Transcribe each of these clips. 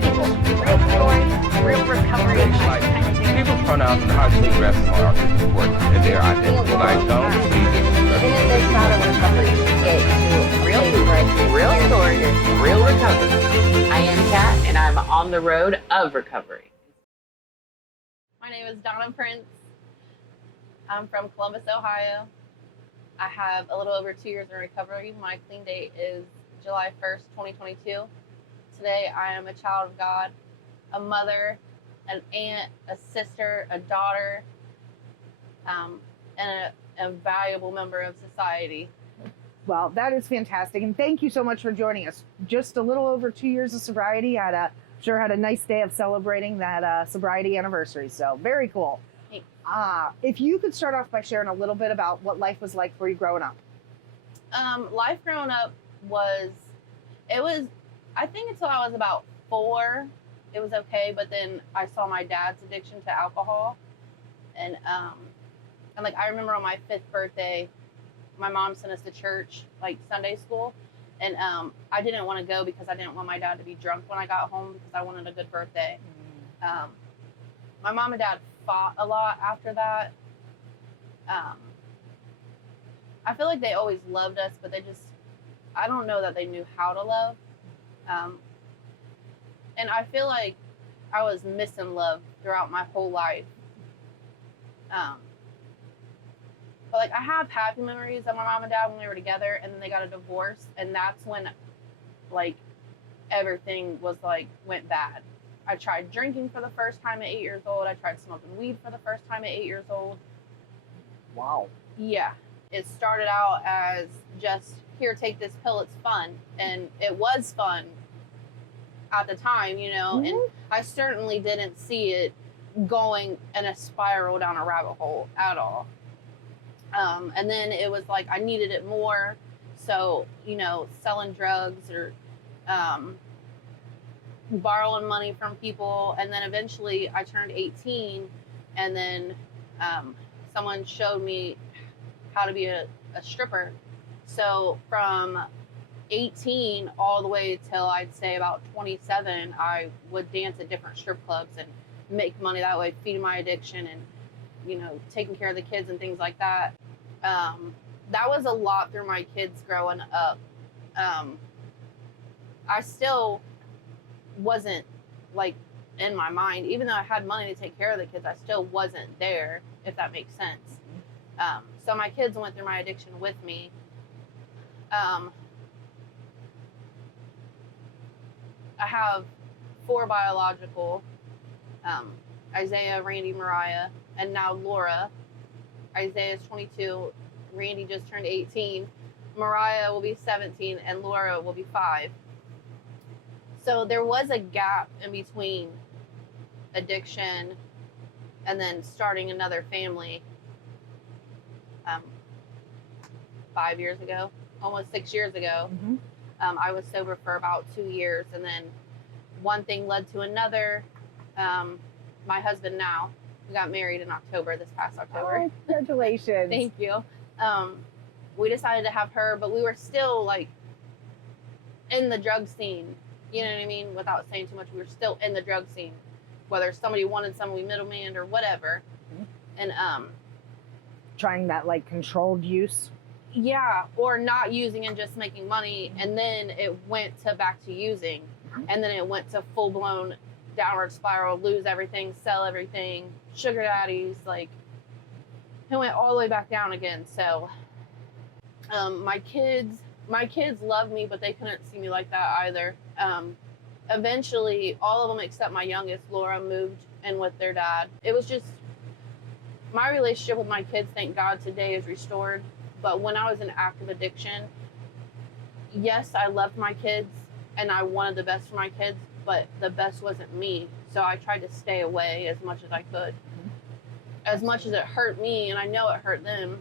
people, real stories, real recovery Like, kind of thing. people's pronouns and how they dress are important in their identity. When I don't see this, Even in this route of recovery, get to real people, real stories, real recovery. I am Kat, and I'm on the road of recovery. My name is Donna Prince. I'm from Columbus, Ohio. I have a little over 2 years in recovery. My clean date is July 1st, 2022. Today, I am a child of God, a mother, an aunt, a sister, a daughter, and a valuable member of society. Well, that is fantastic, and thank you so much for joining us. Just a little over 2 years of sobriety. Had a nice day of celebrating that sobriety anniversary. So very cool. Thanks. If you could start off by sharing a little bit about what life was like for you growing up. Life growing up I think until I was about 4, it was okay. But then I saw my dad's addiction to alcohol, and like I remember on my 5th birthday, my mom sent us to church, like Sunday school, and I didn't want to go because I didn't want my dad to be drunk when I got home because I wanted a good birthday. My mom and dad fought a lot after that. I feel like they always loved us, but I don't know that they knew how to love. And I feel like I was missing love throughout my whole life. But like I have happy memories of my mom and dad when they were together, and then they got a divorce, and that's when like everything went bad. I tried drinking for the first time at 8 years old. I tried smoking weed for the first time at 8 years old. Wow. Yeah. It started out as just, here, take this pill, it's fun. And it was fun at the time, Mm-hmm. and I certainly didn't see it going in a spiral down a rabbit hole at all. And then it was like I needed it more. So, selling drugs or borrowing money from people. And then eventually I turned 18, and then someone showed me how to be a stripper. So from 18 all the way till I'd say about 27, I would dance at different strip clubs and make money that way, feeding my addiction and taking care of the kids and things like that. That was a lot through my kids growing up. I still wasn't like in my mind, even though I had money to take care of the kids, I still wasn't there, if that makes sense. So my kids went through my addiction with me. I have 4 biological, Isaiah, Randy, Mariah, and now Laura. Isaiah's 22, Randy just turned 18, Mariah will be 17, and Laura will be 5. So there was a gap in between addiction and then starting another family 5 years ago, almost 6 years ago. Mm-hmm. I was sober for about 2 years, and then one thing led to another. My husband now, we got married in October, this past October. Oh, congratulations. Thank you. We decided to have her, but we were still like in the drug scene. You know what I mean? Without saying too much, we were still in the drug scene. Whether somebody wanted some, we middleman or whatever. Mm-hmm. And Trying that like controlled use. yeah, or not using and just making money, and then it went back to using, and then it went to full blown downward spiral, lose everything, sell everything, sugar daddies, like it went all the way back down again. So my kids loved me, but they couldn't see me like that either. Eventually all of them except my youngest, Laura, moved in with their dad. It was just my relationship with my kids, thank God, today is restored. But when I was in active addiction, yes, I loved my kids and I wanted the best for my kids, but the best wasn't me. So I tried to stay away as much as I could. As much as it hurt me, and I know it hurt them.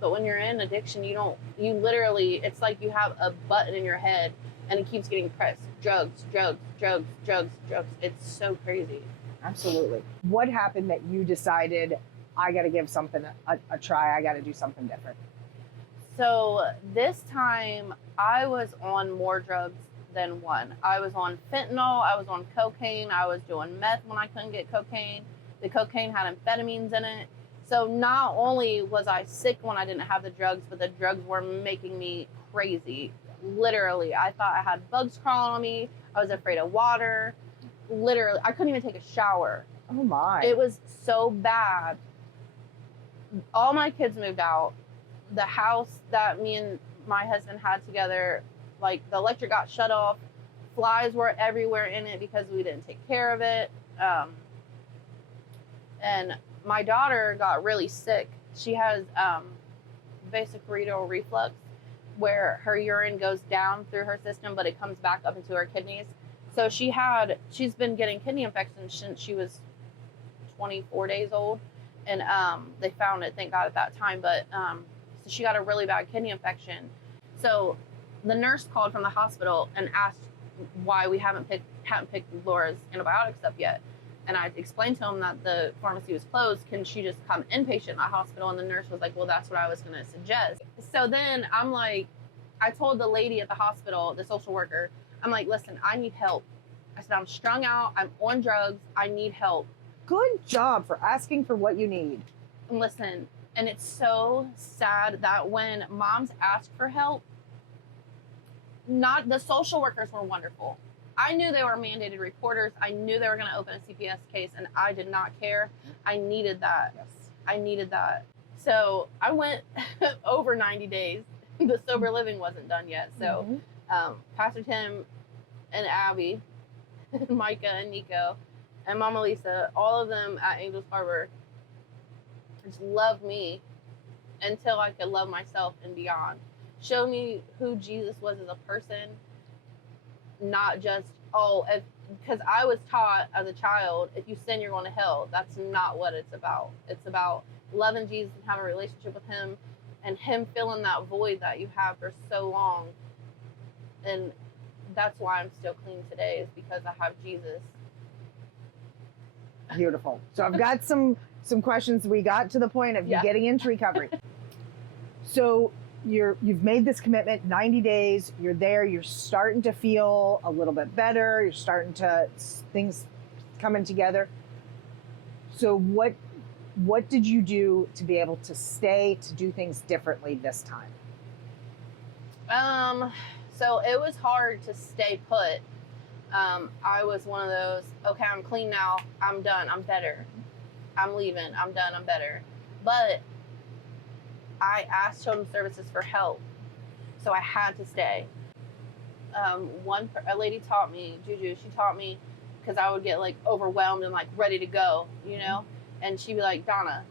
But when you're in addiction, you literally, it's like you have a button in your head and it keeps getting pressed. Drugs, drugs, drugs, drugs, drugs. It's so crazy. Absolutely. What happened that you decided, I got to give something a try, I got to do something different? So this time I was on more drugs than one. I was on fentanyl, I was on cocaine, I was doing meth when I couldn't get cocaine. The cocaine had amphetamines in it. So not only was I sick when I didn't have the drugs, but the drugs were making me crazy. Literally, I thought I had bugs crawling on me. I was afraid of water. Literally, I couldn't even take a shower. Oh my. It was so bad. All my kids moved out. The house that me and my husband had together, like the electric got shut off. Flies were everywhere in it because we didn't take care of it. And my daughter got really sick. She has vesicurial reflux, where her urine goes down through her system, but it comes back up into her kidneys. So she's been getting kidney infections since she was 24 days old. And they found it, thank God, at that time. But so she got a really bad kidney infection. So the nurse called from the hospital and asked why we hadn't picked Laura's antibiotics up yet. And I explained to him that the pharmacy was closed. Can she just come inpatient in the hospital? And the nurse was like, well, that's what I was going to suggest. So then I'm like, I told the lady at the hospital, the social worker, I'm like, listen, I need help. I said, I'm strung out. I'm on drugs. I need help. Good job for asking for what you need. And listen, and it's so sad that when moms ask for help, not the social workers were wonderful. I knew they were mandated reporters. I knew they were going to open a CPS case, and I did not care. I needed that. Yes. I needed that. So I went over 90 days. The sober living wasn't done yet. So Pastor Tim and Abby, Micah and Nico, and Mama Lisa, all of them at Angels Harbor just loved me until I could love myself and beyond. Showed me who Jesus was as a person, not just, because I was taught as a child, if you sin, you're going to hell. That's not what it's about. It's about loving Jesus and having a relationship with him, and him filling that void that you have for so long. And that's why I'm still clean today, is because I have Jesus. Beautiful. So I've got some questions. We got to the point of you getting into recovery. So you've made this commitment, 90 days, you're there, you're starting to feel a little bit better, you're starting to, things coming together. So what did you do to be able to stay, to do things differently this time? So it was hard to stay put. I was one of those, okay, I'm clean now, I'm done, I'm better, I'm leaving, I'm done, I'm better. But I asked Children's Services for help, so I had to stay. A lady taught me, Juju, she taught me, because I would get like overwhelmed and like ready to go, you know? And she'd be like, Donna,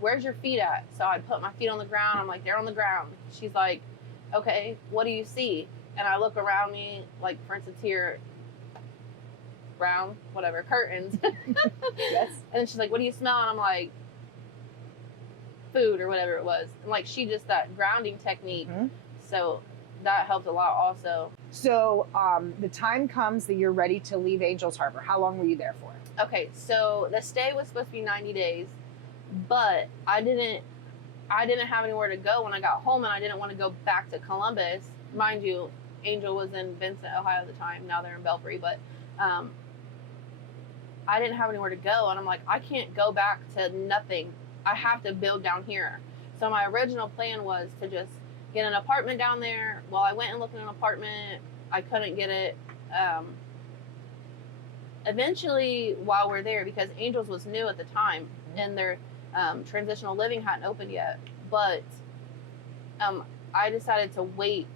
where's your feet at? So I'd put my feet on the ground. I'm like, they're on the ground. She's like, okay, what do you see? And I look around me, like, for instance, here, brown, whatever, curtains. Yes. And she's like, what do you smell? And I'm like, food or whatever it was. And like, she just, that grounding technique. So that helped a lot also. So the time comes that you're ready to leave Angels Harbor. How long were you there for? Okay, so the stay was supposed to be 90 days, but I didn't have anywhere to go when I got home, and I didn't want to go back to Columbus. Mind you, Angel was in Vincent, Ohio at the time. Now they're in Belpre, but I didn't have anywhere to go, and I'm like, I can't go back to nothing. I have to build down here. So my original plan was to just get an apartment down there. Well, I went and looked at an apartment. I couldn't get it. Eventually, while we're there, because Angels was new at the time, and their transitional living hadn't opened yet, but I decided to wait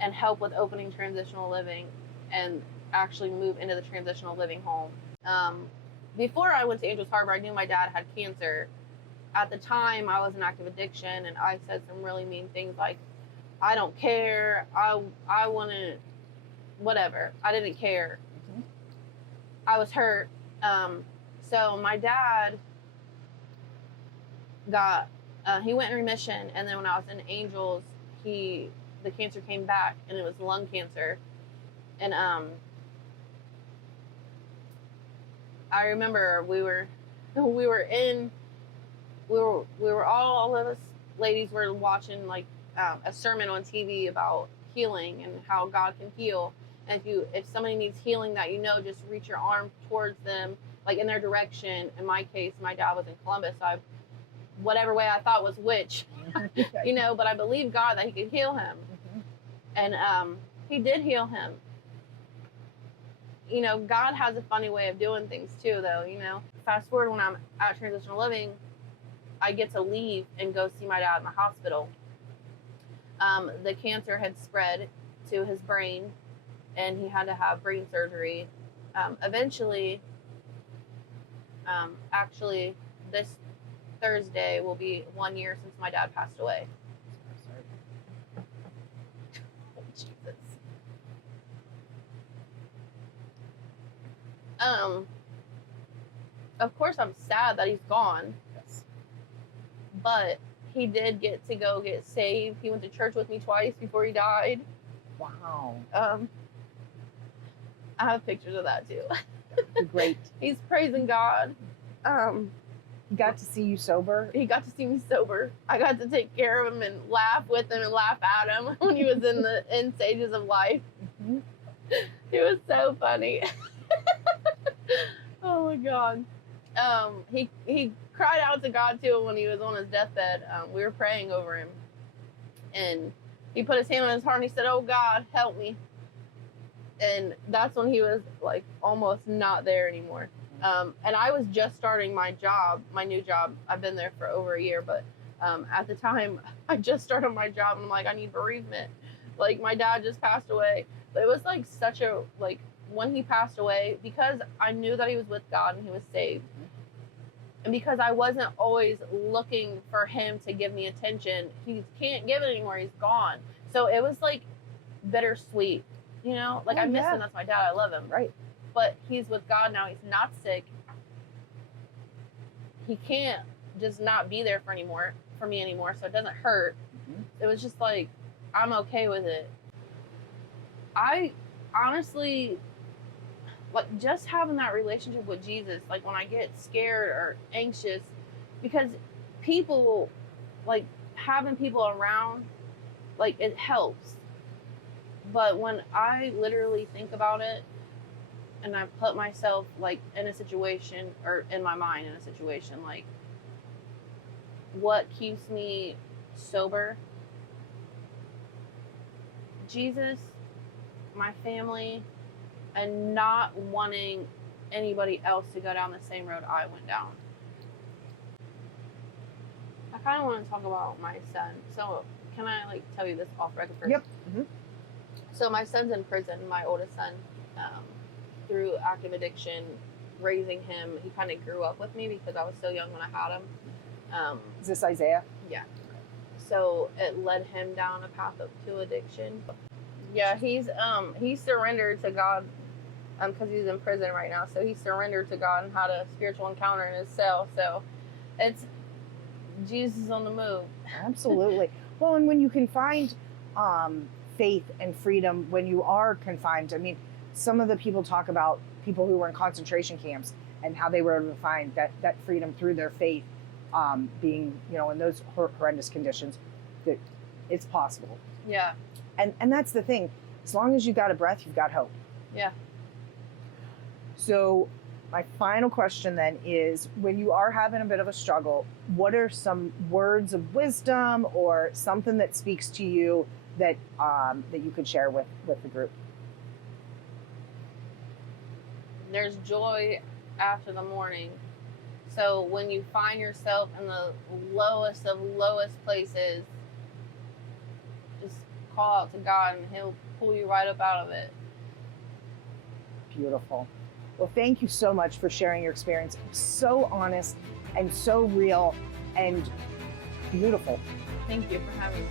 and help with opening transitional living and actually move into the transitional living home. Before I went to Angels Harbor, I knew my dad had cancer. At the time, I was in active addiction, and I said some really mean things like, I don't care, I want to, whatever. I didn't care. I was hurt. So my dad got, he went in remission, and then when I was in Angels, the cancer came back, and it was lung cancer. And I remember we were all of us ladies were watching like a sermon on TV about healing and how God can heal. And if somebody needs healing that just reach your arm towards them, like in their direction. In my case, my dad was in Columbus, so whatever way I thought was which, but I believed God that he could heal him. And he did heal him. God has a funny way of doing things too, though. Fast forward, when I'm at transitional living, I get to leave and go see my dad in the hospital. The cancer had spread to his brain, and he had to have brain surgery. Eventually, actually, this Thursday will be 1 year since my dad passed away. Oh, Jesus. Of course, I'm sad that he's gone. Yes. But he did get to go get saved. He went to church with me twice before he died. Wow. I have pictures of that too. Great. He's praising God. He got to see you sober. He got to see me sober. I got to take care of him and laugh with him and laugh at him when he was in the end stages of life. Mm-hmm. It was so funny. Oh my God. He cried out to God too when he was on his deathbed. We were praying over him, and he put his hand on his heart and he said, "Oh God, help me." And that's when he was like almost not there anymore. And I was just starting my new job. I've been there for over a year, but at the time I just started my job, and I'm like, I need bereavement. Like, my dad just passed away. But it was like when he passed away, because I knew that he was with God and he was saved, and because I wasn't always looking for him to give me attention, he can't give it anymore. He's gone. So it was like bittersweet, I miss him. That's my dad. I love him. Right. But he's with God now. He's not sick. He can't just not be there for me anymore. So it doesn't hurt. Mm-hmm. It was just like, I'm okay with it. I honestly, just having that relationship with Jesus, when I get scared or anxious, because people, having people around, it helps. But when I literally think about it, and I put myself in a situation, or in my mind in a situation, what keeps me sober? Jesus, my family, and not wanting anybody else to go down the same road I went down. I kind of want to talk about my son. So can I tell you this off record first? Yep. Mm-hmm. So my son's in prison, my oldest son, through active addiction. Raising him, he kind of grew up with me because I was so young when I had him. Is this Isaiah? Yeah. So it led him down a path to addiction. Yeah, he's surrendered to God because he's in prison right now. So he surrendered to God and had a spiritual encounter in his cell. So it's Jesus on the move. Absolutely. Well, and when you can find faith and freedom when you are confined, I mean, some of the people talk about people who were in concentration camps and how they were able to find that freedom through their faith, being, in those horrendous conditions, that it's possible. Yeah. And that's the thing. As long as you've got a breath, you've got hope. Yeah. So my final question then is, when you are having a bit of a struggle, what are some words of wisdom or something that speaks to you that that you could share with the group? There's joy after the morning. So when you find yourself in the lowest of lowest places, just call out to God and he'll pull you right up out of it. Beautiful. Well, thank you so much for sharing your experience. So honest and so real and beautiful. Thank you for having me.